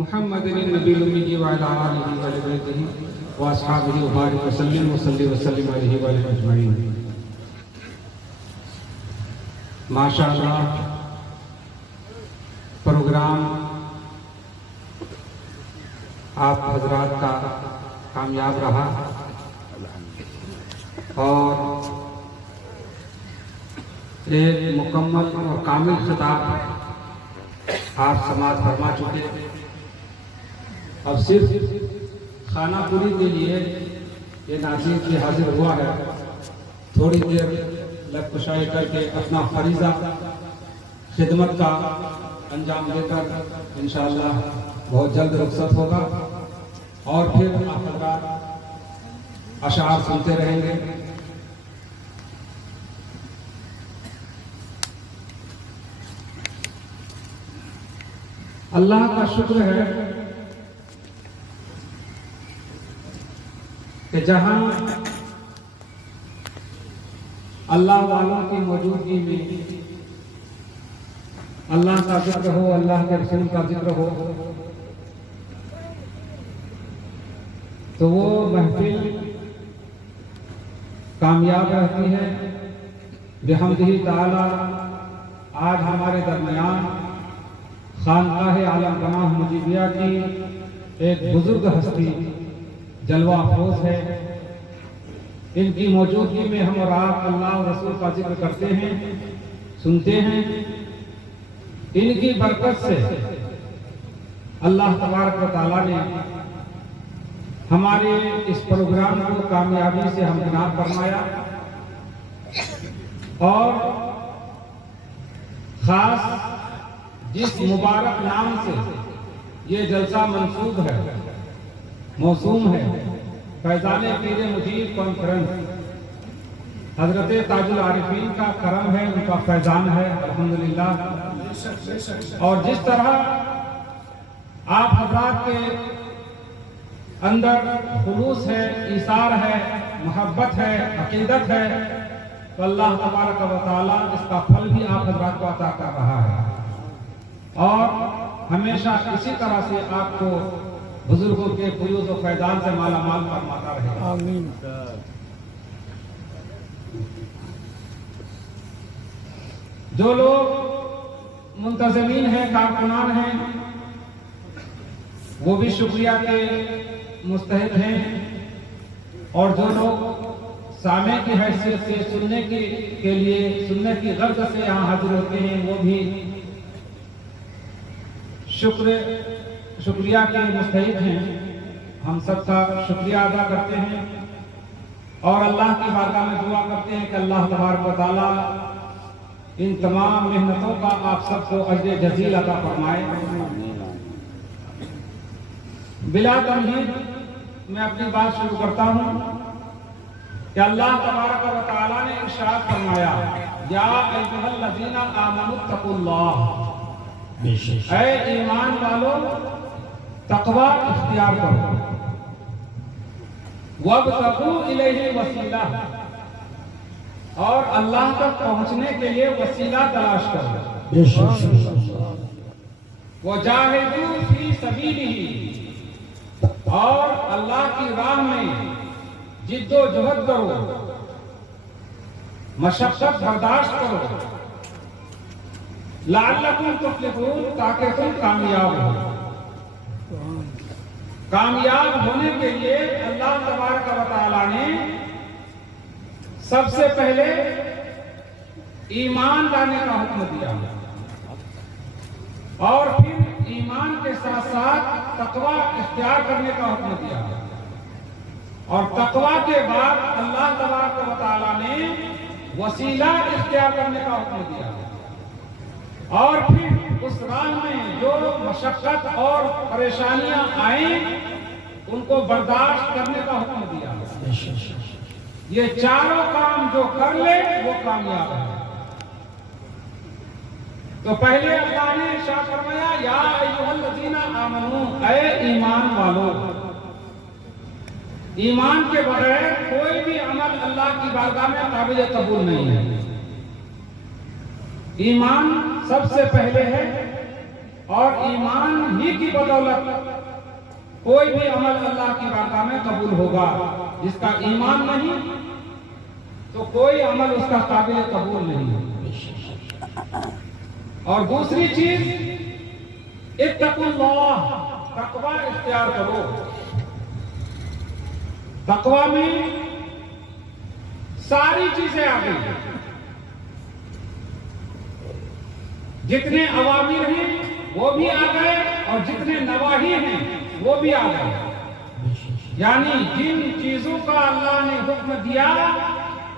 محمد النبی الأمی وعلی آلہ وصحبہ واصحابہ وبارک وسلم وسلم علیہ وآلہ اجمعین۔ ماشاءاللہ پروگرام آپ حضرات کا کامیاب رہا اور ایک مکمل اور کامل خطاب آپ سماعت فرما چکے۔ اب صرف خانہ پوری کے لیے یہ ناظرین کی حاضر ہوا ہے، تھوڑی دیر لگ کشائی کر کے اپنا فریضہ خدمت کا انجام دے کر انشاءاللہ بہت جلد رخصت ہوگا اور پھر آپ حضرات اشعار سنتے رہیں گے۔ اللہ کا شکر ہے کہ جہاں اللہ والوں کی موجودگی میں اللہ کا ذکر ہو، اللہ کے رسول کا ذکر ہو، تو وہ محفل کامیاب رہتی ہے۔ بحمدہ تعالی آج ہمارے درمیان خانقاہ عالم پناہ مجیبیہ کی ایک بزرگ ہستی جلوہ افروز ہے۔ ان کی موجودگی میں ہم اور آپ اللہ اور رسول کا ذکر کرتے ہیں، سنتے ہیں۔ ان کی برکت سے اللہ تبارک و تعالیٰ نے ہمارے اس پروگرام کو کامیابی سے ہمکنار فرمایا اور خاص جس مبارک نام سے یہ جلسہ منسوب ہے، موسوم ہے، فیضان پیر مجید کانفرنس، حضرت تاج العارفین کا کرم ہے، ان کا فیضان ہے الحمدللہ۔ اور جس طرح آپ حضرات کے اندر خلوص ہے، ایثار ہے، محبت ہے، عقیدت ہے، تو اللہ تبارک و تعالیٰ اس کا پھل بھی آپ حضرات کو عطا کر رہا ہے اور ہمیشہ اسی طرح سے آپ کو بزرگوں کے فیوض و فیضان سے مالا مال فرماتا رہے۔ آمین۔ جو لوگ منتظمین ہیں، کارکنان ہیں، وہ بھی شکریہ کے مستحق ہیں، اور جو لوگ سامع کی حیثیت سے سننے کی غرض سے یہاں حاضر ہوتے ہیں، وہ بھی شکریہ کے مستحق ہیں۔ ہم سب کا شکریہ ادا کرتے ہیں اور اللہ کی بارگاہ میں دعا کرتے ہیں کہ اللہ تبارک و تعالیٰ ان تمام محنتوں کا آپ سب کو اجر جزیل عطا فرمائے۔ بلا تمہید میں اپنی بات شروع کرتا ہوں کہ اللہ تبارک و تعالیٰ نے ارشاد فرمایا، یا ایھا الذین آمنوا اتقوا اللہ، اے ایمان والو تقوی اختیار کرو، وابتغوا الیہ الوسیلہ، اور اللہ تک پہنچنے کے لیے وسیلہ تلاش کرو، وجاہدوا فی سبیلہ، اور اللہ کی راہ میں جد و جہد کرو، مشقت برداشت کرو، لعلکم تفلحون، تاکہ تم کامیاب ہو۔ کامیاب ہونے کے لیے اللہ تبارک و تعالیٰ نے سب سے پہلے ایمان لانے کا حکم دیا اور پھر ایمان کے ساتھ ساتھ تقوی اختیار کرنے کا حکم دیا، اور تقوی کے بعد اللہ تبارک و تعالیٰ نے وسیلہ اختیار کرنے کا حکم دیا، اور پھر اس راہ میں جو مشقت اور پریشانیاں آئیں ان کو برداشت کرنے کا حکم دیا۔ یہ چاروں کام جو کر لے وہ کامیاب ہے۔ تو پہلے اللہ نے ارشاد فرمایا، یا ایھا الذین آمنوا، اے ایمان والو۔ ایمان کے بغیر کوئی بھی عمل اللہ کی بارگاہ میں قابل قبول نہیں ہے۔ ایمان سب سے پہلے ہے اور ایمان ہی کی بدولت کوئی بھی عمل اللہ کی بارگاہ میں قبول ہوگا. جس کا ایمان نہیں تو کوئی عمل اس کا قابل قبول نہیں ہے. اور دوسری چیز اتقوا اللہ، تقوی اختیار کرو. تقوی میں ساری چیزیں آ گئی، جتنے اوامر ہیں وہ بھی آ گئے اور جتنے نواہی ہیں وہ بھی آ گئے. یعنی جن چیزوں کا اللہ نے حکم دیا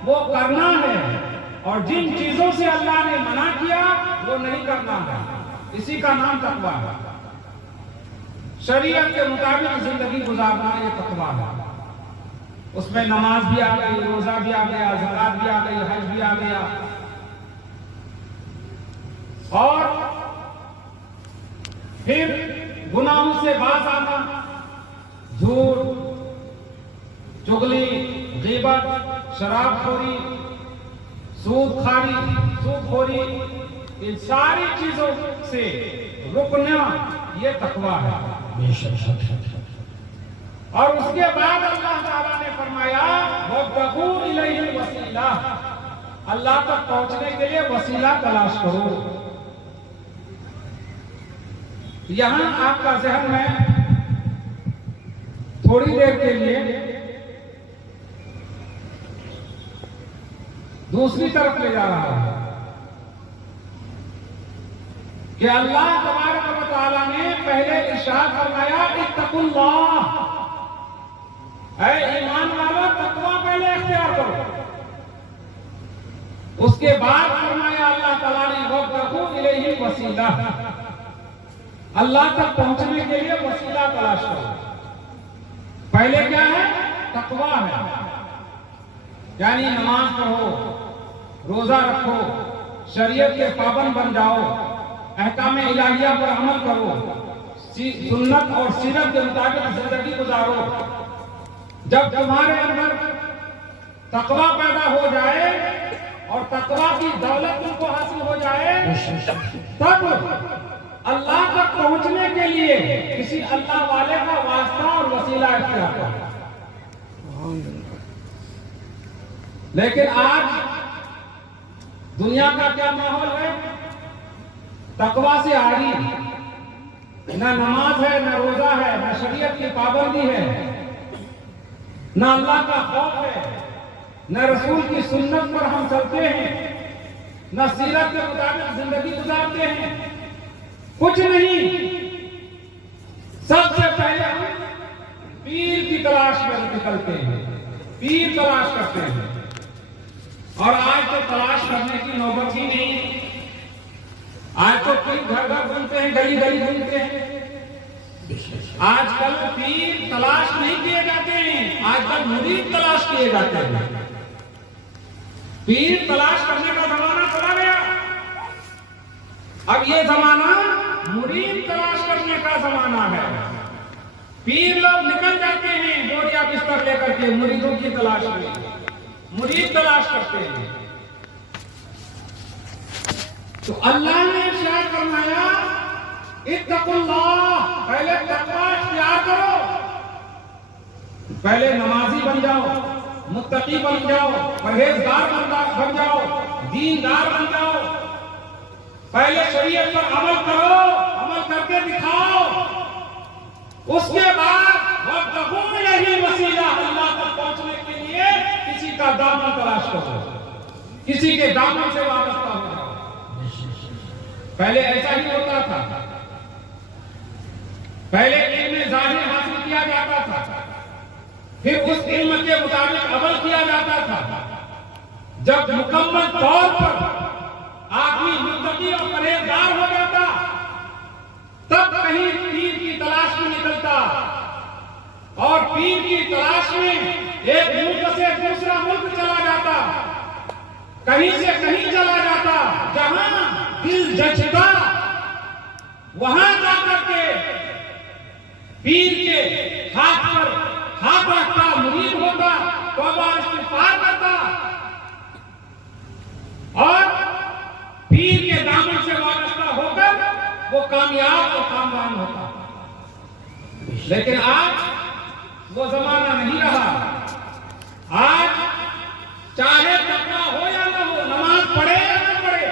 وہ کرنا ہے اور جن چیزوں سے اللہ نے منع کیا وہ نہیں کرنا ہے. اسی کا نام تقوی ہے. شریعت کے مطابق زندگی گزارنا یہ تقوی ہے. اس میں نماز بھی آ گئی، روزہ بھی آ گیا، زکات بھی آ گئی، حج بھی آ گیا. اور پھر گناہوں سے باز آنا، جھوٹ، چغلی، غیبت، شراب خوری، سود خوری، ان ساری چیزوں سے رکنا یہ تقوی ہے. اور اس کے بعد اللہ تعالیٰ نے فرمایا وَابْتَغُوا إِلَيْهِ الْوَسِيلَةَ، اللہ تک پہنچنے کے لیے وسیلہ تلاش کرو. یہاں آپ کا ذہن میں تھوڑی دیر کے لیے دوسری طرف لے جا رہا ہے کہ اللہ تبارک و تعالیٰ نے پہلے ارشاد فرمایا اتقوا اللہ، اے ایمان والو تقوی پہلے اختیار کرو. اس کے بعد فرمایا اللہ تعالیٰ نے وَابْتَغُوا إِلَيْهِ الْوَسِيلَةَ، اللہ تک پہنچنے کے لیے وسیلہ تلاش کرو. پہلے کیا ہے؟ تقوی ہے. یعنی نماز پڑھو، روزہ رکھو، شریعت کے پابند بن جاؤ، احکام الہیہ پر عمل کرو، سنت اور سیرت کے مطابق زندگی گزارو. جب تمہارے اندر تقوی پیدا ہو جائے اور تقوی کی دولت تم کو حاصل ہو جائے تب اللہ تک پہنچنے کے لیے کسی اللہ والے کا واسطہ اور وسیلہ اختیار کرو. لیکن آج دنیا کا کیا ماحول ہے؟ تقوی سے عاری، نہ نماز ہے، نہ روزہ ہے، نہ شریعت کی پابندی ہے، نہ اللہ کا خوف ہے، نہ رسول کی سنت پر ہم چلتے ہیں، نہ سیرت کے مطابق زندگی گزارتے ہیں. کچھ نہیں. سب سے پہلے ہم پیر کی تلاش میں نکلتے ہیں، پیر تلاش کرتے ہیں. اور آج تو تلاش کرنے کی نوبت ہی نہیں. آج تو پیر گھر گھر گھومتے ہیں، گلی گلی گھومتے ہیں. آج کل پیر تلاش نہیں کیے جاتے ہیں، آج کل مرید تلاش کیے جاتے ہیں. پیر تلاش کرنے کا زمانہ چلا گیا. اب یہ زمانہ مرید تلاش کرنے کا زمانہ ہے. پیر لوگ نکل جاتے ہیں بوریا بستر لے کر کے مریدوں کی تلاش میں، مرید تلاش کرتے ہیں. تو اللہ نے ارشاد فرمایا اتقوا اللہ، پہلے تقوی اختیار کرو. پہلے نمازی بن جاؤ، متقی بن جاؤ، پرہیزگار بن جاؤ، دیندار بن جاؤ. پہلے شریعت پر عمل کرو، عمل کر کے دکھاؤ. اس کے بعد وَابْتَغُوا إِلَيْهِ الْوَسِيلَةَ، اللہ تک پہنچنے کے لیے کسی کا دامن تلاش کرو، کسی کے دامن سے وابستہ ہو جاؤ. پہلے ایسا ہی ہوتا تھا. پہلے علم ظاہر حاصل کیا جاتا تھا، پھر اس علم کے مطابق عمل کیا جاتا تھا. جب مکمل طور پر آدمی متقی اور پرہیزگار ہو جاتا تب کہیں پیر کی تلاش میں نکلتا، اور پیر کی تلاش میں ایک ملک سے دوسرا ملک چلا جاتا، کہیں سے کہیں چلا جاتا. جہاں دل جچتا وہاں جا کر کے پیر کے ہاتھ پر ہاتھ رکھتا، مرید ہوتا، توبہ استغفار کرتا، اور پیر کے دامن سے وابستہ ہو کر وہ کامیاب اور کامران ہوتا. لیکن آج وہ زمانہ نہیں رہا. آج چاہے تقویٰ ہو یا نہ ہو، نماز پڑھے یا نہ پڑھے،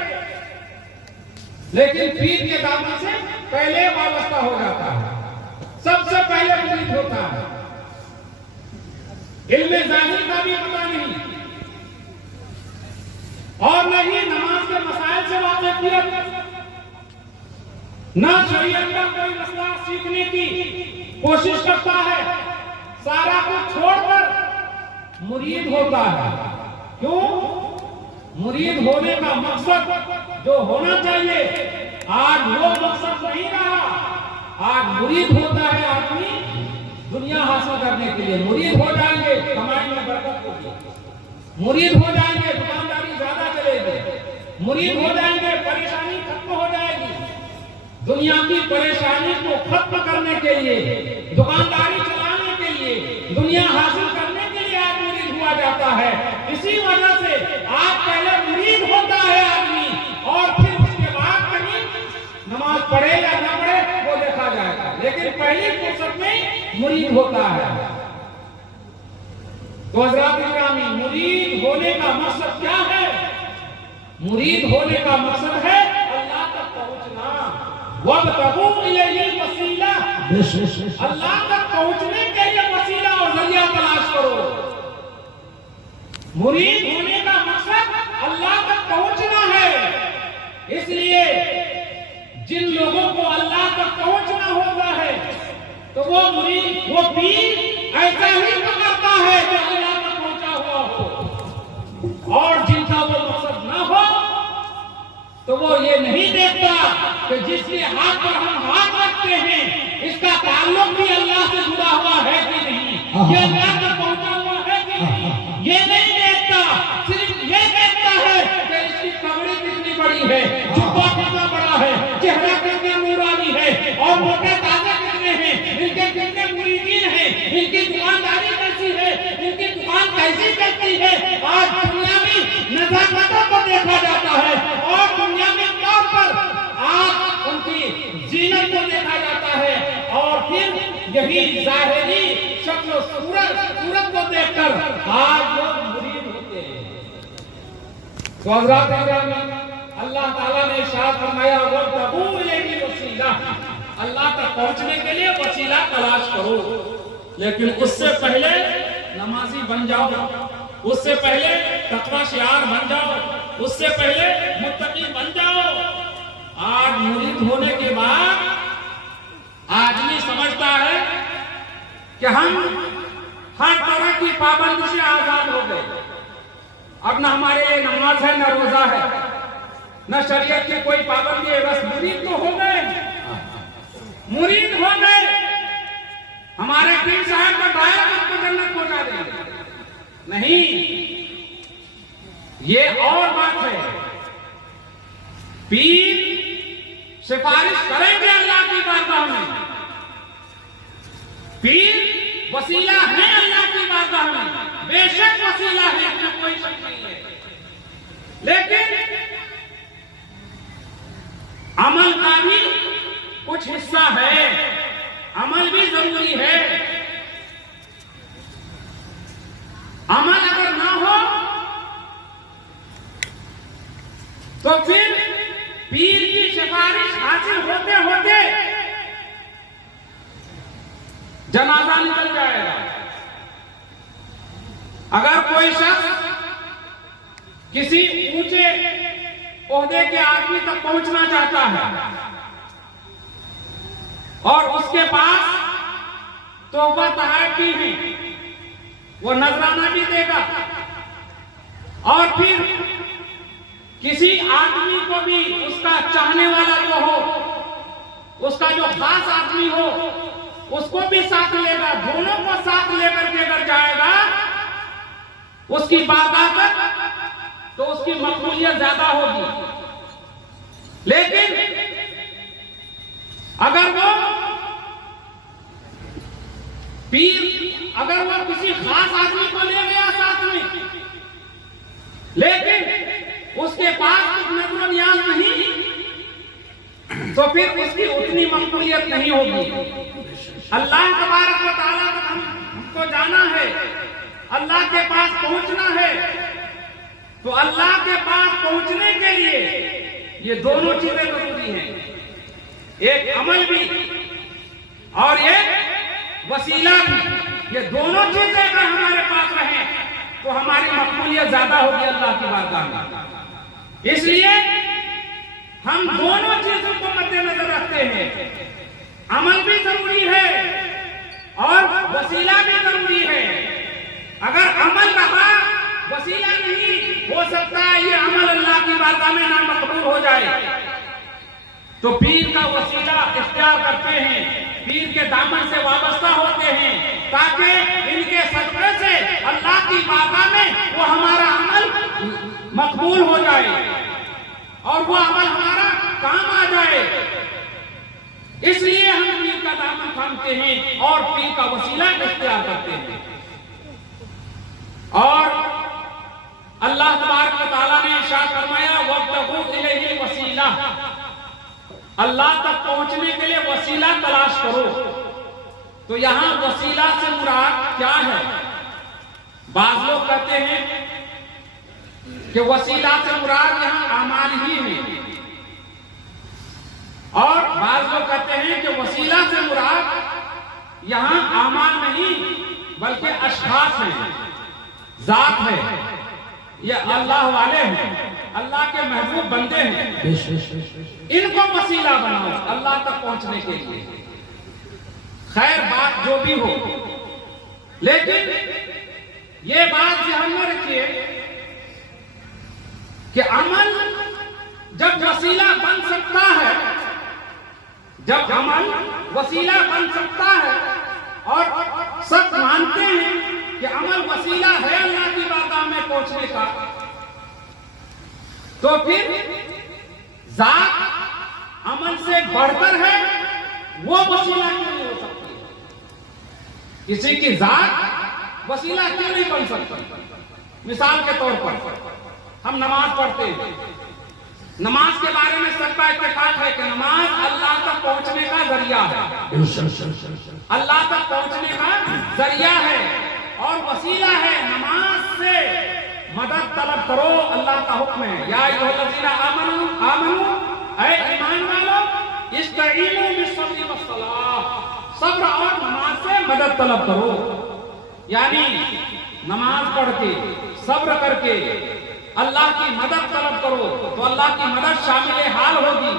لیکن پیر کے دامن سے پہلے وابستہ ہو جاتا ہے، سب سے پہلے مرید ہوتا ہے. علم ظاہر کا بھی پتہ نہیں، اور نہ ہی نماز کے مسائل سے واقفیت، نہ شریعت کا کوئی مسئلہ سیکھنے کی کوشش کرتا ہے. سارا کچھ چھوڑ کر مرید ہوتا ہے. کیوں؟ مرید ہونے کا مقصد جو ہونا چاہیے آج وہ مقصد نہیں رہا. آج مرید ہوتا ہے آدمی دنیا حاصل کرنے کے لیے. مرید ہو جائیں گے کمائی میں برکت ہوگی، مرید ہو جائیں گے دکانداری زیادہ چلے گی، مرید ہو جائیں گے پریشانی ختم ہو جائے گی. دنیا کی پریشانی کو ختم کرنے کے لیے، دکانداری چلانے کے لیے، دنیا حاصل کرنے کے لیے آج مرید ہوا جاتا ہے. اسی وجہ سے آج پہلے مرید ہوتا ہے آدمی، اور پھر اس کے بعد کہیں نماز پڑھے یا نہ پڑھے وہ دیکھا جائے گا، لیکن پہلی فرصت میں مرید ہوتا ہے. تو حضرات گرامی، مرید ہونے کا مقصد کیا ہے؟ مرید ہونے کا مقصد ہے اللہ تک پہنچنا. وَابْتَغُوا إِلَيْهِ الْوَسِيلَةَ، اللہ تک پہنچنے کے لیے وسیلہ اور ذریعہ تلاش کرو. مرید ہونے کا مقصد اللہ تک پہنچنا ہے. اس لیے جن لوگوں کو اللہ تک پہنچنا ہوتا ہے تو وہ مرید، وہ پیر ایسا ہی پکڑتا ہے جو اللہ تک پہنچا ہوا ہو. اور جن کا وہ مقصد نہ ہو تو وہ یہ نہیں دیکھتا کہ جس کے ہاتھ پر ہم ہاتھ رکھتے ہیں اس کا تعلق بھی اللہ سے جڑا ہوا ہے کہ نہیں، یہ اللہ تک پہنچا ہوا ہے کہ نہیں، یہ نہیں دیکھتا. صرف یہ دیکھتا ہے کہ اس کی پگڑی کتنی بڑی ہے، جبہ کتنا بڑا ہے، چہرہ کتنا نورانی ہے، اور موٹے تازے کتنے ہیں، ان کے کتنے مریدین ہیں، ان کی دکانداری کیسی ہے، ان کی دکان کیسی چلتی ہے. آج دنیاوی نزاکتوں کو دیکھا جاتا ہے اور دنیاوی طور پر آج ان کی زینت کو دیکھا جاتا ہے، اور پھر یہی ظاہری شکل و صورت کو دیکھ کر آج لوگ مرید ہوتے ہیں. تو حضرات گرامی، اللہ تعالیٰ نے ارشاد فرمایا وَابْتَغُوا إِلَيْهِ الْوَسِيلَةَ، اللہ تک پہنچنے کے لیے وسیلہ تلاش کرو. لیکن اس سے پہلے نمازی بن جاؤ، اس سے پہلے تقویٰ شعار بن جاؤ، اس سے پہلے متقی بن جاؤ. آج مرید ہونے کے بعد آدمی سمجھتا ہے کہ ہم ہر طرح کی پابندی سے آزاد ہو گئے. اب نہ ہمارے لیے نماز ہے، نہ روزہ ہے، نہ شریعت کی کوئی پابندی ہے. بس مرید تو ہو گئے، مرید ہو گئے. ہمارے پیر صاحب کا دائرہ ہم کو جنت پہنچا دیں گے. نہیں، یہ اور بات ہے. پیر سفارش کریں گے اللہ کی بارگاہ میں، پیر وسیلہ ہے اللہ کی بارگاہ میں، بے شک وسیلہ ہے، اس میں کوئی شک نہیں ہے. لیکن عمل کا بھی کچھ حصہ ہے، عمل بھی ضروری ہے. عمل اگر نہ ہو تو پھر پیر کی سفارش حاصل ہوتے ہوتے جنازہ نکل جائے گا. اگر کوئی شخص کسی اونچے عہدے کے آدمی تک پہنچنا چاہتا ہے اور اس کے پاس تحفہ تحائف بھی ہے، وہ نذرانہ بھی دے گا، اور پھر کسی آدمی کو بھی اس کا چاہنے والا جو ہو، اس کا جو خاص آدمی ہو، اس کو بھی ساتھ لے گا. دونوں کو ساتھ لے کر کے اگر جائے گا اس کی بابت تو اس کی مقبولیت زیادہ ہوگی. لیکن اگر وہ پیر، اگر وہ کسی خاص آدمی کو لے گیا ساتھ میں، لیکن اس کے پاس کچھ نظر و نیاز نہیں، تو پھر اس کی اتنی مقبولیت نہیں ہوگی۔ اللہ تبارک و تعالیٰ تک ہم کو جانا ہے، اللہ کے پاس پہنچنا ہے، تو اللہ کے پاس پہنچنے کے لیے یہ دونوں چیزیں ضروری ہیں، ایک عمل بھی اور ایک وسیلہ بھی۔ یہ دونوں چیزیں اگر ہمارے پاس رہیں تو ہماری مقبولیت زیادہ ہوگی اللہ کی بارگاہ میں۔ اس لیے ہم دونوں چیزوں کو مد نظر رکھتے ہیں، عمل بھی ضروری ہے اور وسیلہ بھی ضروری ہے۔ اگر عمل رہا وسیلہ نہیں، ہو سکتا ہے یہ عمل اللہ کی بارگاہ میں نامقبول ہو جائے، تو پیر کا وسیلہ اختیار کرتے ہیں، پیر کے دامن سے وابستہ ہوتے ہیں، تاکہ ان کے صدقے سے اللہ کی بارگاہ میں وہ ہمارا عمل مقبول ہو جائے اور وہ عمل ہمارا کام آ جائے۔ اس لیے ہم پیر کا دامن تھامتے ہیں اور پیر کا وسیلہ اختیار کرتے ہیں۔ اور اللہ تبارک و تعالیٰ نے ارشاد فرمایا وَابْتَغُوا إِلَيْهِ الْوَسِيلَةَ، اللہ تک پہنچنے کے لیے وسیلہ تلاش کرو۔ تو یہاں وسیلہ سے مراد کیا ہے؟ بعض لوگ کہتے ہیں کہ وسیلہ سے مراد یہاں اعمال ہی ہے، اور بعض لوگ کہتے ہیں کہ وسیلہ سے مراد یہاں اعمال نہیں بلکہ اشخاص ہیں، ذات ہے، یہ اللہ والے ہیں، اللہ کے محبوب بندے ہیں، ان کو وسیلہ بناؤ اللہ تک پہنچنے کے لیے۔ خیر بات جو بھی ہو، لیکن یہ بات ذہن میں رکھیے کہ عمل جب وسیلہ بن سکتا ہے، جب عمل وسیلہ بن سکتا ہے اور سب مانتے ہیں کہ عمل وسیلہ ہے اللہ کی بارگاہ میں پہنچنے کا، تو پھر ذات عمل سے بڑھ کر ہے، وہ وسیلہ کیوں نہیں ہو سکتی؟ کسی کی ذات وسیلہ کیوں نہیں بن سکتی؟ مثال کے طور پر ہم نماز پڑھتے ہیں، نماز کے بارے میں سب کا اتفاق ہے کہ نماز اللہ تک پہنچنے کا ذریعہ ہے، اللہ تک پہنچنے کا ذریعہ ہے اور وسیلہ ہے۔ نماز سے مدد طلب کرو، اللہ کا حکم ہے، یا ایھا الذین آمنوا، اے ایمان والو، استعینوا بالصبر والصلاۃ، صبر اور نماز سے مدد طلب کرو۔ یعنی نماز پڑھ کے صبر کر کے اللہ کی مدد طلب کرو تو اللہ کی مدد شامل حال ہوگی۔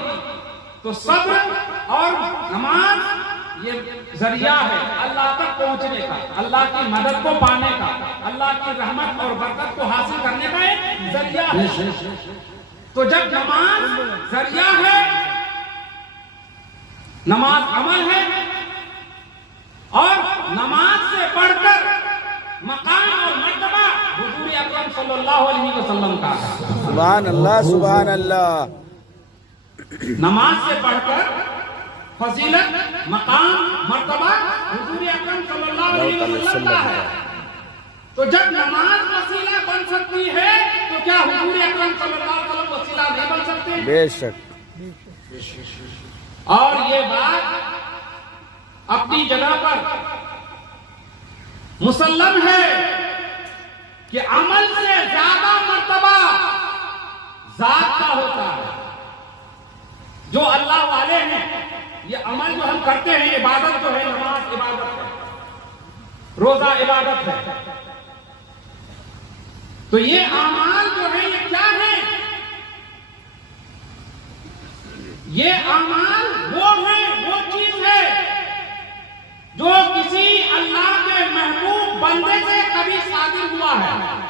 تو صبر اور نماز یہ ذریعہ ہے اللہ تک پہنچنے کا، اللہ کی مدد کو پانے کا، اللہ کی رحمت اور برکت کو حاصل کرنے کا ایک ذریعہ ہے۔ تو جب نماز ذریعہ ہے، نماز عمل ہے، اور نماز سے بڑھ کر مقام اور مرتبہ حضور اکرم صلی اللہ علیہ وسلم کا ہے۔ سبحان اللہ، سبحان اللہ۔ نماز سے بڑھ کر فضیلت، مقام، مرتبہ حضور اکرم صلی اللہ علیہ وسلم کا ہے۔ تو جب نماز وسیلہ بن سکتی ہے تو کیا حضور اکرم صلی اللہ علیہ وسلم وسیلہ نہیں بن سکتے؟ بے شک۔ اور یہ بات اپنی جگہ پر مسلم ہے کہ عمل سے زیادہ مرتبہ ذات کا ہوتا ہے۔ جو اللہ والے ہیں، یہ عمل جو ہم کرتے ہیں، عبادت جو ہے، نماز عبادت ہے، روزہ عبادت ہے، تو یہ اعمال جو ہے یہ کیا ہے؟ یہ اعمال وہ ہے، وہ چیز ہے جو کسی اللہ کے محبوب بندے سے کبھی صادر ہوا ہے۔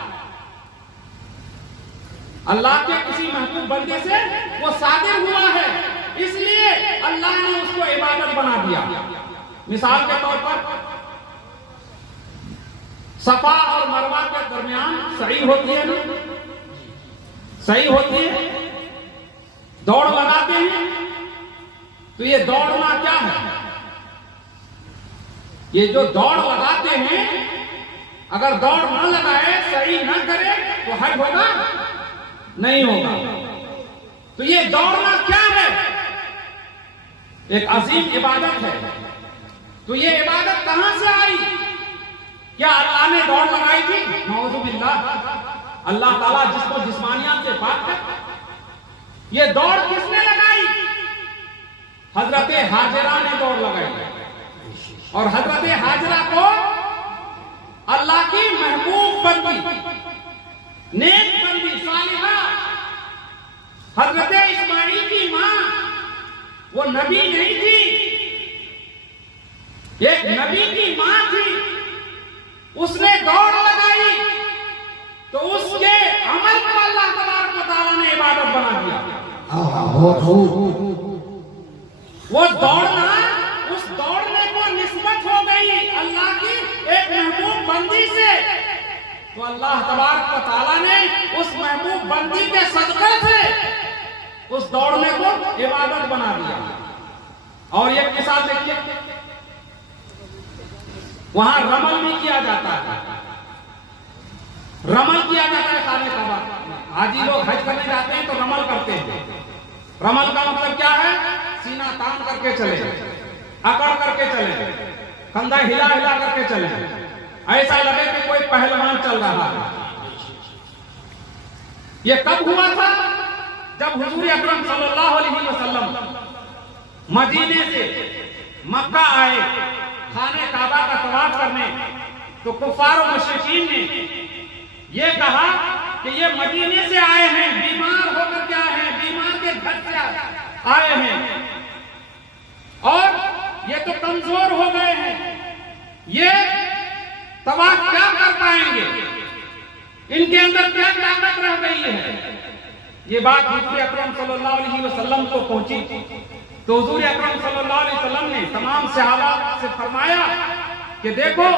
اللہ کے کسی محبوب بندے سے وہ صادر ہوا ہے، اس لیے اللہ نے اس کو عبادت بنا دیا۔ مثال کے طور پر صفا اور مروہ کے درمیان سعی ہوتی ہے، صحیح ہوتی ہے، دوڑ لگاتے ہیں، تو یہ دوڑنا کیا ہے؟ یہ جو دوڑ لگاتے ہیں، اگر دوڑ نہ لگائے، صحیح نہ کرے تو حج ہوگا؟ نہیں ہوگا۔ تو یہ دوڑنا کیا ہے؟ ایک عظیم عبادت ہے. تو یہ عبادت کہاں سے آئی؟ کیا اللہ نے دوڑ لگائی تھی؟ نعوذ باللہ. اللہ تعالیٰ جس کو جسمانیات سے پاک ہے. یہ دوڑ کس نے لگائی؟ حضرت ہاجرہ نے دوڑ لگائی. اور حضرت ہاجرہ کو اللہ کی محبوب بندی، نیک بندی، صالحہ. حضرت اسماعیل کی ماں وہ نبی نہیں تھی، ایک نبی کی ماں تھی. اس نے دوڑ لگائی تو اس کے عمل کو اللہ تبارک و تعالیٰ نے عبادت بنا دیا. وہ دوڑنا، اس دوڑنے کو نسبت ہو گئی اللہ کی ایک محبوب بندی سے. تو اللہ تبارک و تعالیٰ نے اس محبوب بندی کے صدقے سے اس دوڑنے کو عبادت بنا دیا. اور ایک مثال دیکھیے، وہاں رمل بھی کیا جاتا ہے. رمل کیا جاتا ہے خانہ کعبہ. حاجی لوگ حج کرنے جاتے ہیں تو رمل کرتے ہیں. رمل کا مطلب کیا ہے؟ سینہ تان کر کے چلے، اکڑ کر کے چلے، کندھا ہلا ہلا کر کے چلے، ایسا لگے کہ کوئی پہلوان چل رہا ہے. یہ کب ہوا تھا؟ جب حضور اکرم صلی اللہ علیہ وسلم مدینے سے مکہ آئے خانہ کعبہ کا طواف کرنے، تو کفار و مشرکین نے یہ کہا کہ یہ مدینے سے آئے ہیں، بیمار ہو کر کے آئے ہیں، بیمار کے گھر سے آئے ہیں، اور یہ تو کمزور ہو گئے ہیں، یہ طواف کیا کر پائیں گے، ان کے اندر کیا طاقت رہ گئی ہے. یہ بات حضور اکرم صلی اللہ علیہ وسلم کو پہنچی تو حضور اکرم صلی اللہ علیہ وسلم نے تمام صحابہ سے فرمایا کہ دیکھو،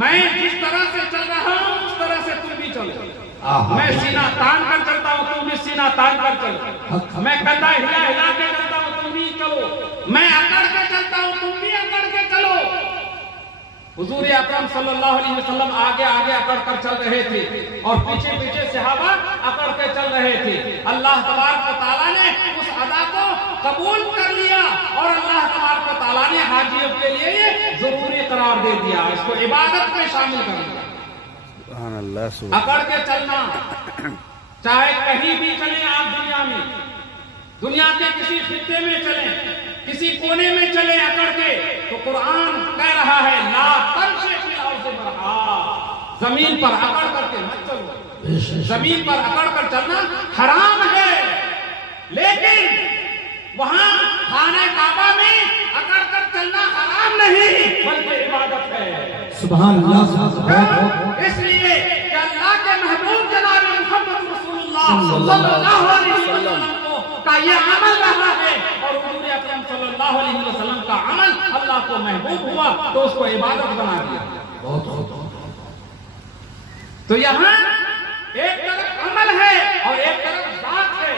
میں جس طرح سے چل رہا ہوں اس طرح سے تم بھی چلو. میں سینہ تان کر چلتا ہوں، تم بھی سینہ تان کر چلو. میں کندھا ہلا ہلا کے چلتا ہوں، تم بھی چلو. میں اکڑ کے چلتا ہوں، تم بھی اکڑ کے چلو. حضور اکرم صلی اللہ علیہ وسلم آگے آگے اکڑ کر چل رہے تھے اور پیچھے پیچھے صحابہ اکڑ کے چل رہے تھے. اللہ تبارک و تعالیٰ نے اس ادا کو قبول کر لیا اور اللہ تبارک و تعالیٰ نے حاجیوں کے لیے یہ ضروری قرار دے دیا، اس کو عبادت میں شامل کر دیا. سبحان اللہ. اکڑ کے چلنا، چاہے کہیں بھی چلیں آپ دنیا میں، دنیا کے کسی خطے میں چلیں، کسی کونے میں چلیں اکڑ کے، تو قرآن کہہ رہا ہے لا تمشی فی الارض مرحا، زمین پر اکڑ کر کے مت چلو. زمین پر اکڑ کر چلنا حرام ہے، لیکن وہاں خانہ کعبہ میں اکڑ کر چلنا حرام نہیں بلکہ عبادت ہے. سبحان اللہ. اس لیے کہ اللہ کے محبوب جناب محمد رسول اللہ صلی اللہ علیہ وسلم کا یہ عمل رہا ہے اور حضور اکرم صلی اللہ علیہ وسلم کا عمل اللہ کو محبوب ہوا تو اس کو عبادت بنا دیا. تو یہاں ایک طرف عمل ہے اور ایک طرف ذات ہے،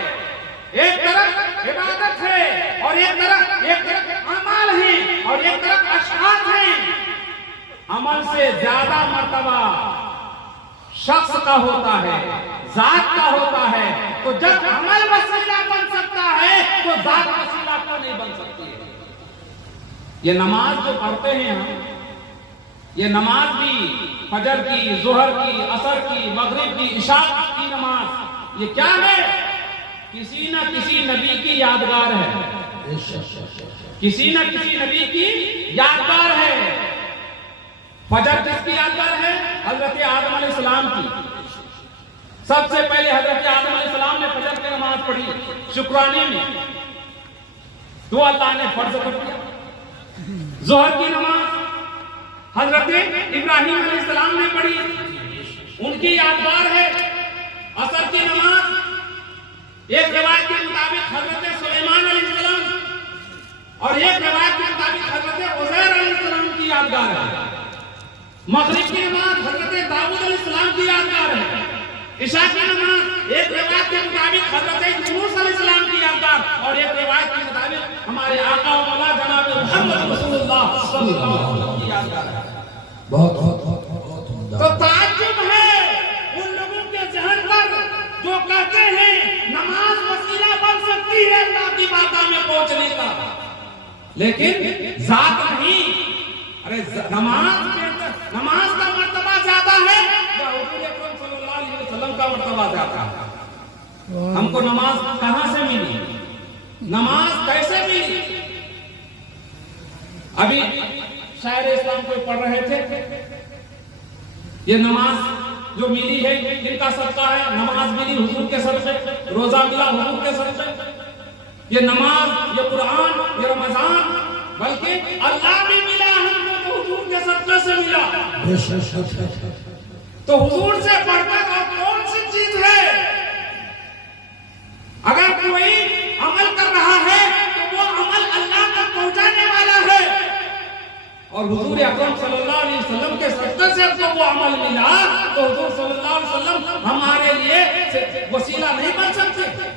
ایک طرف عبادت ہے اور ایک طرف اعمال ہیں اور ایک طرف اشخاص ہیں. عمل سے زیادہ مرتبہ شخص کا ہوتا ہے، ذات کا ہوتا ہے. تو جب عمل وسیلہ بن سکتا ہے تو ذات وسیلہ کیوں نہیں بن سکتی ہے؟ یہ نماز جو پڑھتے ہیں ہم، یہ نماز بھی فجر کی، ظہر کی، عصر کی، مغرب کی، عشاء کی نماز، یہ کیا ہے؟ کسی نہ کسی نبی کی یادگار ہے، کسی نہ کسی نبی کی یادگار ہے. فجر کس کی یادگار ہے؟ حضرت آدم علیہ السلام کی. سب سے پہلے حضرت آدم علیہ السلام نے فجر کی نماز پڑھی شکرانے میں، تو اللہ نے فرض کر دیا. ظہر کی نماز حضرت ابراہیم علیہ السلام نے پڑھی، ان کی یادگار ہے. عصر کی نماز ایک روایت کے مطابق حضرت سلیمان علیہ السلام اور ایک روایت کے مطابق حضرت عزیر علیہ السلام کی یادگار ہے. مغرب کی نماز حضرت داؤد علیہ السلام کی یادگار ہے. عشاء کی نماز ایک روایت کے مطابق حضرت یونس علیہ السلام کی یادگار اور ایک روایت کے مطابق ہمارے آقا و مولا جناب محمد رسول اللہ صلی اللہ علیہ وسلم کی یادگار ہے. تو تعجب ہے ان لوگوں کے ذہن پر جو کہتے ہیں نماز وسیلہ بن سکتی ہے اللہ کی بارگاہ میں پہنچنے کا. لیکن ذات نہیں. ارے نماز کا مرتبہ زیادہ ہے یا حضور اکرم صلی اللہ علیہ وسلم کا مرتبہ زیادہ ہے؟ ہم کو نماز کہاں سے ملی؟ نماز کیسے ملی؟ ابھی شاعر اسلام کو پڑھ رہے تھے، یہ نماز جو ملی ہے کن کا صدقہ ہے؟ نماز ملی حضور کے صدقے، روزہ ملا حضور کے صدقے. یہ نماز، یہ قرآن، یہ رمضان، بلکہ اللہ بھی ملا ہم کو تو حضور کے صدقے سے ملا. تو حضور سے بڑھ کر اور کون سی چیز ہے؟ اگر کوئی عمل کر رہا ہے تو وہ عمل اللہ تک پہنچانے والا ہے، اور حضور اکرم صلی اللہ علیہ وسلم کے صدقے سے تو وہ عمل ملا، تو حضور صلی اللہ علیہ وسلم ہمارے لیے وسیلہ نہیں بن سکتے.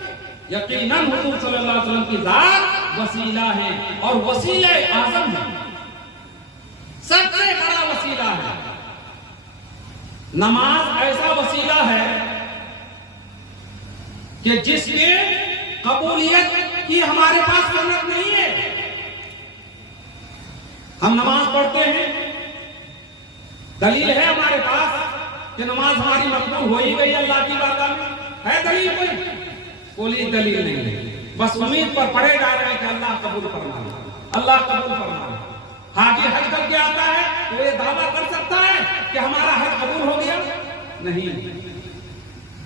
یقیناً حضور صلی اللہ علیہ وسلم کی ذات وسیلہ ہے، اور وسیلہ اعظم ہے، سب سے بڑا وسیلہ ہے. نماز ایسا وسیلہ ہے کہ جس میں قبولیت کی ہمارے پاس صورت نہیں ہے. ہم نماز پڑھتے ہیں، دلیل ہے ہمارے پاس کہ نماز ہماری مقبول ہو ہی گئی اللہ کی بارگاہ میں؟ ہے دلیل؟ کوئی دلیل نہیں ہے، بس امید پر پڑے جا رہے ہیں کہ اللہ قبول فرمائے، اللہ قبول فرمائے. حاجی حج کر کے آتا ہے تو یہ دعویٰ کر سکتا ہے کہ ہمارا حج قبول ہو گیا؟ نہیں.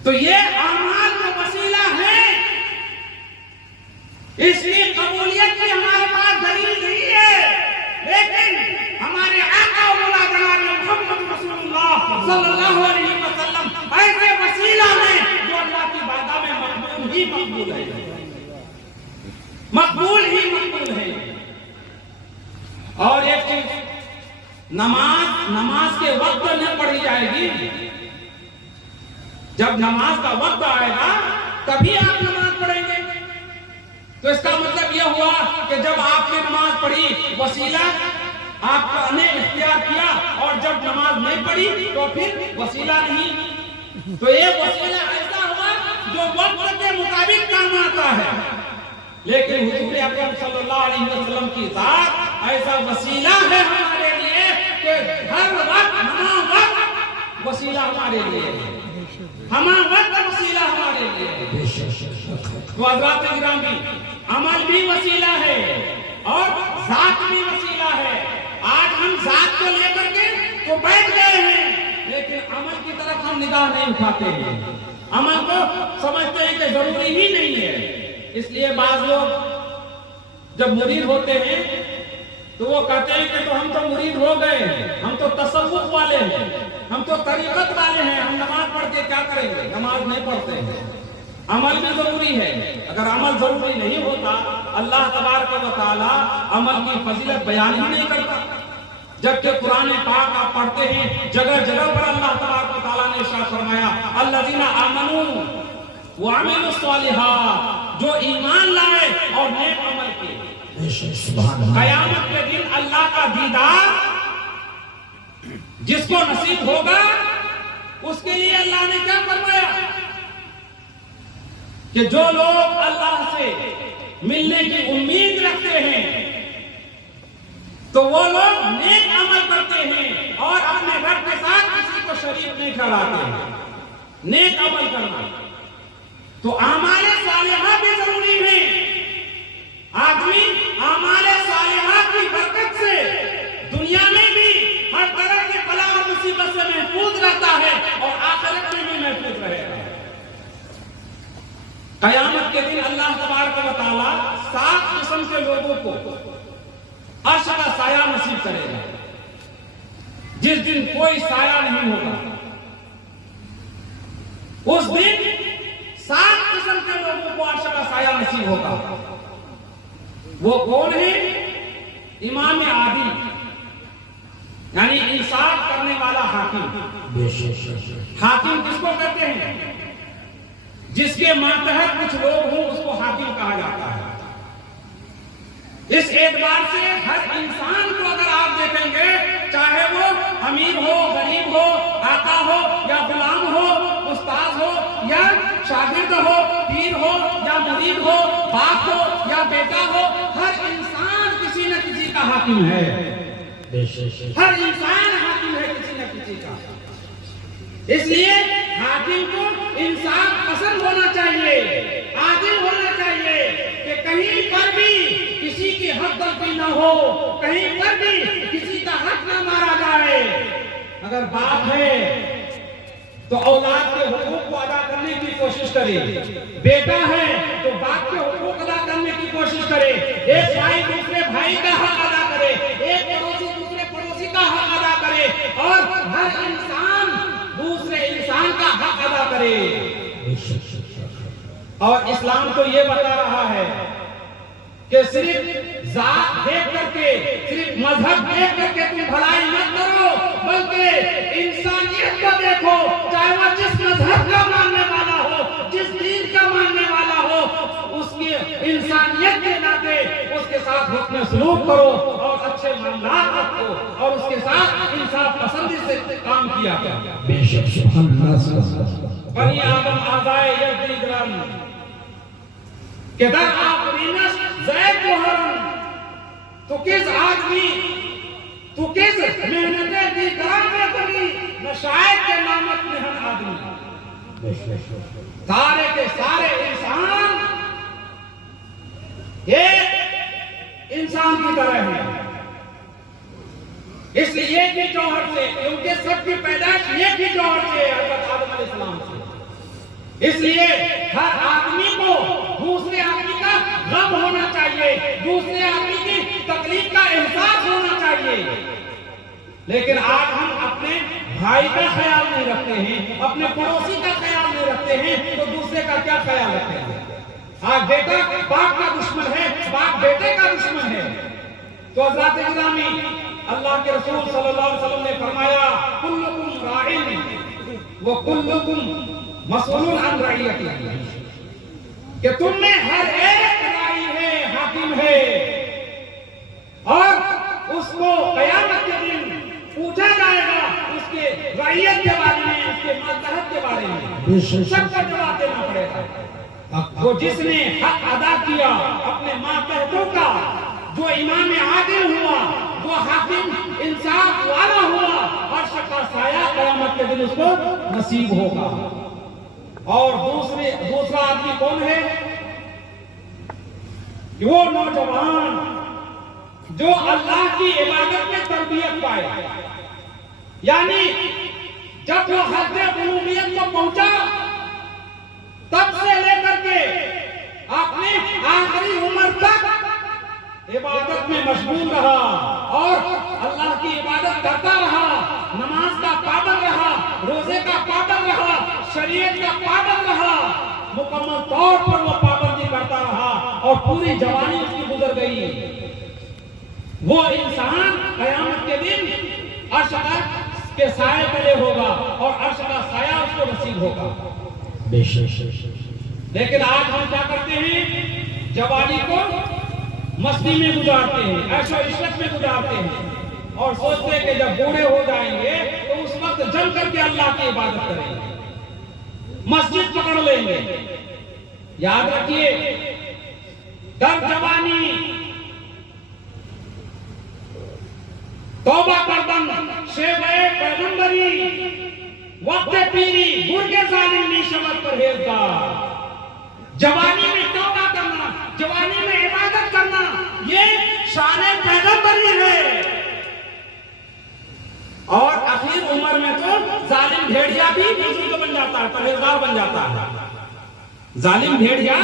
تو یہ اعمال کا وسیلہ ہے، اس لیے قبولیت کی ہمارے پاس دلیل نہیں ہے. لیکن ہمارے آقا و مولا جناب محمد رسول اللہ صلی اللہ علیہ وسلم ایسے وسیلہ ہیں جو اللہ کی بارگاہ میں مقبول ہی مقبول ہے، مقبول ہی مقبول ہے. اور ایک چیز، نماز کے وقت نہیں پڑھی جائے گی. جب نماز کا وقت آئے گا تبھی آپ نماز پڑھیں گے. تو اس کا مطلب یہ ہوا کہ جب آپ نے نماز پڑھی وسیلہ آپ نے اختیار کیا، اور جب نماز نہیں پڑھی تو پھر وسیلہ نہیں. تو یہ وسیلہ ایسا ہوا جو وقت کے مطابق کام آتا ہے. لیکن حضور اکرم صلی اللہ علیہ وسلم کی ذات ایسا وسیلہ ہے ہمارے لیے کہ ہر وقت ہمہ وقت وسیلہ ہمارے لیے، ہمہ وقت وسیلہ ہمارے لیے. تو حضرات گرامی، عمل بھی وسیلہ ہے اور ذات بھی وسیلہ ہے. آج ہم ذات کو لے کر کے تو بیٹھ گئے ہیں، لیکن عمل کی طرف ہم نگاہ نہیں اٹھاتے ہیں. عمل کو سمجھتے ہیں کہ ضروری ہی نہیں ہے. اس لیے بعض لوگ جب مرید ہوتے ہیں تو وہ کہتے ہیں کہ تو ہم تو مرید ہو گئے ہیں، ہم تو تصوف والے ہیں، ہم تو طریقت والے ہیں، ہم نماز پڑھ کے کیا کریں گے؟ نماز نہیں پڑھتے ہیں. عمل بھی ضروری ہے. اگر عمل ضروری نہیں ہوتا اللہ تبارک و تعالی عمل کی فضیلت بیان ہی نہیں کرتا. جبکہ قرآن پاک آپ پڑھتے ہیں جگہ جگہ پر اللہ تبارک و تعالی نے ارشاد فرمایا الذین آمنوا وعملوا الصالحات، جو ایمان لائے اور نیک عمل کیے. قیامت کے دن اللہ کا دیدار جس کو نصیب ہوگا اس کے لیے اللہ نے کیا فرمایا کہ جو لوگ اللہ سے ملنے کی امید رکھتے ہیں تو وہ لوگ نیک عمل کرتے ہیں اور اپنے رب کے ساتھ کسی کو شریک نہیں ٹھہراتے ہیں. نیک عمل کرنا تو اعمال صالحہ بھی ضروری ہے. آدمی اعمال صالحہ کی برکت سے دنیا میں بھی ہر طرح کے بلا اور مصیبت سے محفوظ رہتا ہے اور آخرت میں بھی محفوظ رہے گا. قیامت کے دن اللہ تبارک و تعالی 7 قسم کے لوگوں کو عرش کا سایہ نصیب کرے گا، جس دن کوئی سایہ نہیں ہوگا. اس دن 7 قسم کے لوگوں کو عرش کا سایہ نصیب ہوگا. وہ کون ہے؟ امام عادل، یعنی انصاف کرنے والا حاکم. حاکم کس کو کہتے ہیں؟ جس کے ماتحت کچھ لوگ ہوں اس کو حاکم کہا جاتا ہے. اس اعتبار سے ہر انسان کو اگر آپ دیکھیں گے، چاہے وہ امیر ہو، غریب ہو، آقا ہو یا غلام ہو، استاد ہو یا شاگرد ہو، پیر ہو یا مرید ہو، باپ ہو یا بیٹا ہو، ہر انسان کسی نہ حاکم ہے، ہر انسان حاکم ہے کسی نہ کسی کا۔ اس لیے حاکم کو انصاف پسند ہونا چاہیے، عادل ہونا چاہیے کہ کہیں پر بھی کسی کی حق تلفی نہ ہو، کہیں پر بھی کسی کا حق نہ مارا جائے۔ اگر باپ ہے تو اولاد کے حقوق کو ادا کرنے کی کوشش کرے، بیٹا ہے تو باپ کے حقوق ادا کرنے کی کوشش کرے، ایک بھائی دوسرے بھائی کا حق ادا کرے، ایک پڑوسی دوسرے پڑوسی کا حق ادا کرے، اور ہر انسان دوسرے انسان کا حق ادا کرے۔ اور اسلام تو یہ بتا رہا ہے کہ صرف ذات دیکھ کر کے، صرف مذہب دیکھ کر کے تم بھلائی مت کرو، بلکہ انسانیت کو دیکھو، چاہے وہ جس مذہب کا ماننے والا ہو، جس دین کا ماننے والا ہو، اس کی انسانیت کے ناطے اس کے ساتھ حسن سلوک کرو اور اچھے معاملات رکھو اور اس کے ساتھ انصاف پسندی سے کام کیا کرو۔ بے شک سبحان اللہ۔ بنی آدم آزائے یزدی گرم کہ در آفرینش زید گوہرم، تو کس آدمی تو کس محنت دی گرم میں کری نہ شاید کے نامت مہن آدمی۔ سارے کے سارے انسان ایک انسان کی طرح ہیں، اس لیے ایک ہی جوہر سے، ان کے سب کی پیدائش ایک ہی جوہر سے ہے، حضرت آدم علیہ السلام سے۔ اس لیے ہر آدمی کو دوسرے آدمی کا غم ہونا چاہیے، دوسرے آدمی کی تکلیف کا احساس ہونا چاہیے، لیکن آج ہم اپنے بھائی کا خیال نہیں رکھتے ہیں، اپنے پڑوسی کا خیال نہیں رکھتے ہیں، تو دوسرے کا کیا خیال رکھتے ہیں؟ آج بیٹا باپ کا دشمن ہے، باپ بیٹے کا دشمن ہے۔ تو حضرات گرامی، اللہ کے رسول صلی اللہ علیہ وسلم نے فرمایا کلکم راعٍ وکلکم مسئول عن رعیتہ، کہ تم میں ہر ایک راعی ہے، حاکم ہے، اور اس کو قیامت کے دن پوچھا جائے گا اس کے رعیت کے بارے میں، اس کے ماتحت کے بارے میں، سب کو جواب دینا پڑے گا۔ وہ جس نے حق ادا کیا اپنے ماتحتوں کا، جو امام عادل ہوا، جو حاکم انصاف والا ہوا، عرش کا سایہ قیامت کے دن اس کو نصیب ہوگا۔ اور دوسرا آدمی کون ہے؟ وہ نوجوان جو اللہ کی عبادت میں تربیت پائے، یعنی جب وہ حد بلوغیت کو پہنچا تب سے لے کر کے اپنی آخری عمر تک عبادت میں مشغول رہا اور اللہ کی عبادت کرتا رہا، نماز کا پابند رہا، روزے کا پابند رہا، شریعت کا پابند رہا، مکمل طور پر وہ پابندی کرتا رہا اور پوری جوانی اس کی گزر گئی۔ وہ انسان قیامت کے دن عرش کے سائے تلے ہوگا اور عرش کا سایہ اس کو نصیب ہوگا۔ لیکن آج ہم کیا کرتے ہیں؟ جوانی کو مستی میں گزارتے ہیں، عیش و عشرت میں گزارتے ہیں، اور سوچتے ہیں کہ جب بوڑھے ہو جائیں گے تو اس وقت جم کر کے اللہ کی عبادت کریں گے، مسجد پکڑ لیں گے۔ یاد رکھیے، در جوانی توبہ کردن شیوہ پیغمبری، وقت پیری گرگ ظالم نیشمت پرہیزگار۔ جوانی میں توبہ کرنا، جوانی میں عبادت کرنا، یہ شان پیغمبری ہے، اور اخیر عمر میں تو ظالم بھیڑیا بھی بزرگ بن جاتا ہے، پرہیزگار بن جاتا ہے۔ ظالم بھیڑیا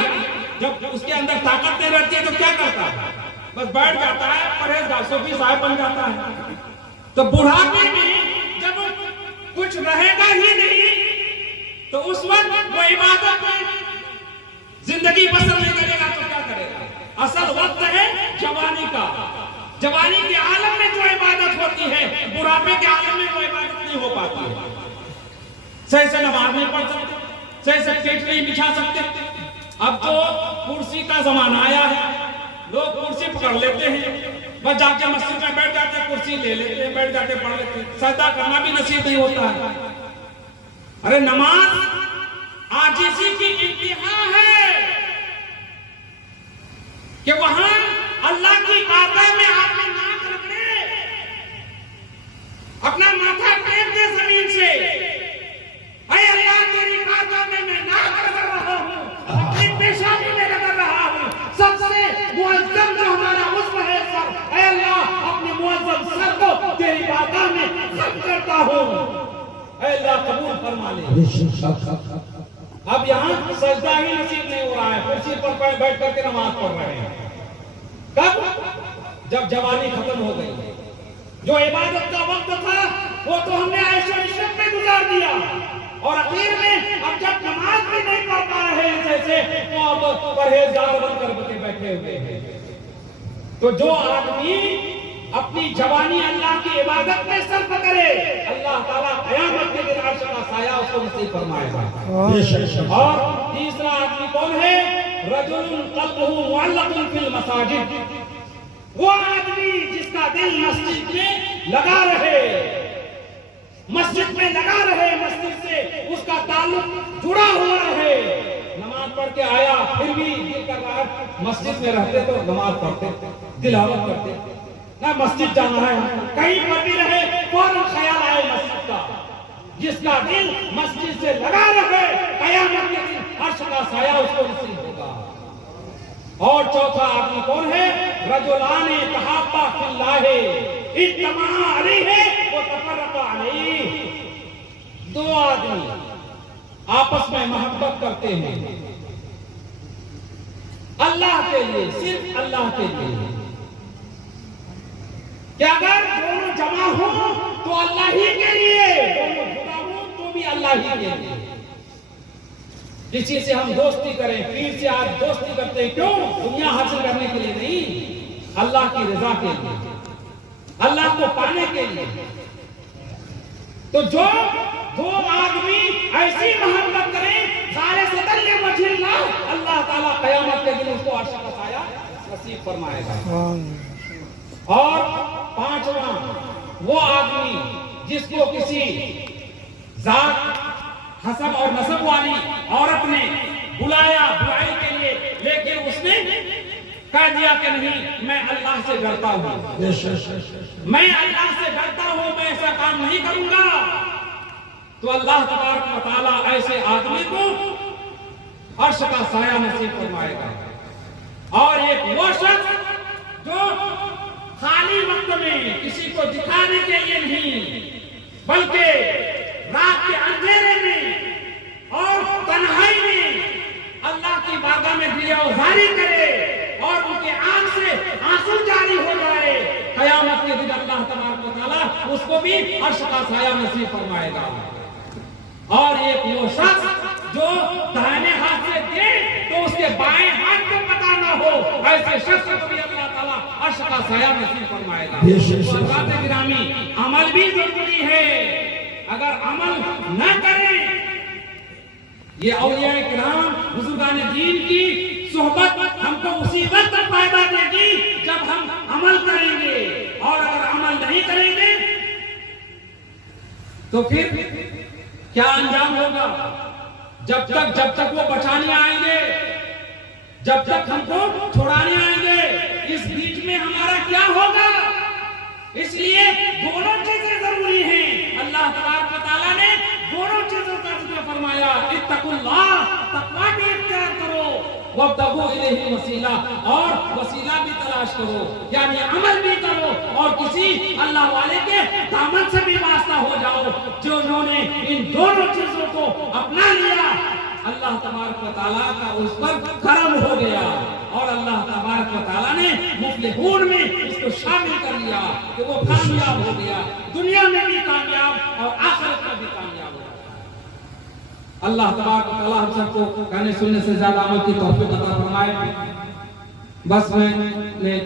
جب اس کے اندر طاقت نہیں رہتی ہے تو کیا کرتا ہے؟ بس بیٹھ جاتا ہے، پرہیزگار صوفی صاحب بن جاتا ہے۔ تو بڑھاپے میں جب کچھ رہے گا ہی نہیں تو اس وقت وہ عبادت میں زندگی بسر نہیں کرے گا تو کیا کرے گا؟ اصل وقت ہے جوانی کا۔ جوانی کے عالم میں جو عبادت ہوتی ہے، بڑھاپے کے عالم میں وہ عبادت نہیں ہو پاتی ہے۔ صحیح سے نماز نہیں پڑھ سکتے، صحیح سے پیٹ نہیں بچھا سکتے۔ اب تو کرسی کا زمانہ آیا ہے، لوگ کرسی پکڑ لیتے ہیں، بس جا کے مسجد میں بیٹھ جاتے ہیں، کرسی لے لیتے ہیں، بیٹھ جاتے پڑھ لیتے ہیں، سجدہ کرنا بھی نصیب نہیں ہوتا ہے۔ ارے نماز عاجزی کی انتہا ہے کہ وہاں اللہ کی بارگاہ میں آپ نے نعت کرتا ہوں، اے اللہ قبول فرما لے۔ اب یہاں سجدہ ہی نصیب نہیں ہو رہا ہے، کرسی پر بیٹھ کر کے نماز پڑھ رہے ہیں۔ کب؟ جب جوانی ختم ہو گئی، جو عبادت کا وقت تھا وہ تو ہم نے عیش و عشرت میں گزار دیا، اور اخیر میں اب جب نماز بھی نہیں پڑھ پا رہے ہیں جیسے، تو اب پرہیزگار بن کر کے بیٹھے ہوئے ہیں۔ تو جو آدمی اپنی جوانی اللہ کی عبادت میں صرف کرے، اللہ تعالیٰ قیامت کے دن عرش کا سایہ اس کو نصیب فرمائے گا۔ اور تیسرا آدمی کون ہے؟ رجل قلبہ معلق فی المساجد، وہ آدمی جس کا دل مسجد میں لگا رہے، مسجد میں لگا رہے، مسجد سے اس کا تعلق جڑا ہوا رہے، نماز پڑھ کے آیا پھر بھی دل کر رہا ہے، مسجد میں رہتے تو نماز پڑھتے، تلاوت کرتے، نہ مسجد جانا ہے، کہیں پر بھی رہے فوراً خیال آئے مسجد کا۔ جس کا دل مسجد سے لگا رہے، قیامت کے دن عرش کا سایہ اس کو نصیب ہوگا۔ اور چوتھا آدمی کون ہے؟ رجلان تحابا فی اللہ اجتمعا علیہ وتفرقا علیہ، دو آدمی آپس میں محبت کرتے ہیں اللہ کے لیے، صرف اللہ کے لیے، کہ اگر دونوں جمع ہوں تو اللہ ہی کے لیے، دونوں جدا ہوں تو بھی اللہ ہی کے لیے۔ کسی سے ہم دوستی کریں، پیر سے آج دوستی کرتے ہیں، کیوں؟ دنیا حاصل کرنے کے لیے نہیں، اللہ کی رضا کے لیے، اللہ کو پانے کے لیے۔ تو جو دو آدمی ایسی محبت کریں خالصۃ لوجہ اللہ، اللہ تعالیٰ قیامت کے دن اس کو عرش کا سایہ نصیب فرمائے گا۔ اور پانچواں وہ آدمی جس کو کسی ذات، حسب اور نسب والی عورت نے بلایا برائی کے لیے، لیکن اس نے کہہ دیا کہ نہیں، میں اللہ سے ڈرتا ہوں، میں اللہ سے ڈرتا ہوں، میں ایسا کام نہیں کروں گا، تو اللہ تبارک و تعالیٰ ایسے آدمی کو عرش کا سایہ نصیب فرمائے گا۔ اور ایک وہ شخص جو خالی وقت میں کسی کو دکھانے کے لیے نہیں، بلکہ رات کے اندھیرے میں اور تنہائی میں اللہ کی بارگاہ میں دیا ازاری کرے اور ان کے آنکھ سے آنسو جاری ہو جائے، قیامت کے دن اللہ تبارک و تعالیٰ اس کو بھی عرش کا سایہ نصیب فرمائے گا۔ اور ایک وہ شخص جو دائیں ہاتھ سے دے تو اس کے بائیں ہاتھ کو پتہ نہ ہو، ایسے شخص کو بھی اللہ تعالیٰ عرش کا سایہ نصیب فرمائے گا۔ حضرات گرامی، عمل بھی ضروری ہے، اگر عمل نہ کریں، یہ اولیاء کرام بزرگان دین کی صحبت ہم کو اسی وقت فائدہ دے گی جب ہم عمل کریں گے، اور اگر عمل نہیں کریں گے تو پھر کیا انجام ہوگا؟ جب تک وہ بچانے آئیں گے، جب تک ہم کو چھڑانے آئیں گے، اس بیچ میں ہمارا کیا ہوگا؟ اس لیے دونوں چیزیں ضروری ہیں۔ اللہ تبارک و تعالیٰ نے دونوں چیزوں کا ذکر فرمایا، اتقوا اللہ، تقویٰ بھی اختیار کرو، وابتغوا الیہ الوسیلہ، اور وسیلہ بھی تلاش کرو، یعنی عمل بھی کرو، اور کسی اللہ والے کے دامن سے بھی واسطہ ہو جاؤ۔ جنہوں نے ان دونوں چیزوں کو اپنا لیا، اللہ تبارک و تعالیٰ کا اس پر کرم ہو گیا، اور اللہ تبارک و تعالیٰ نے مفلحون میں اس کو شامل کر لیا کہ وہ کامیاب ہو گیا، دنیا میں بھی کامیاب اور آخرت میں بھی کامیاب ہو گیا۔ اللہ تبارک و تعالیٰ ہم سب کو کہنے سننے سے زیادہ عمل کی توفیق عطا فرمائے۔ بس میں نے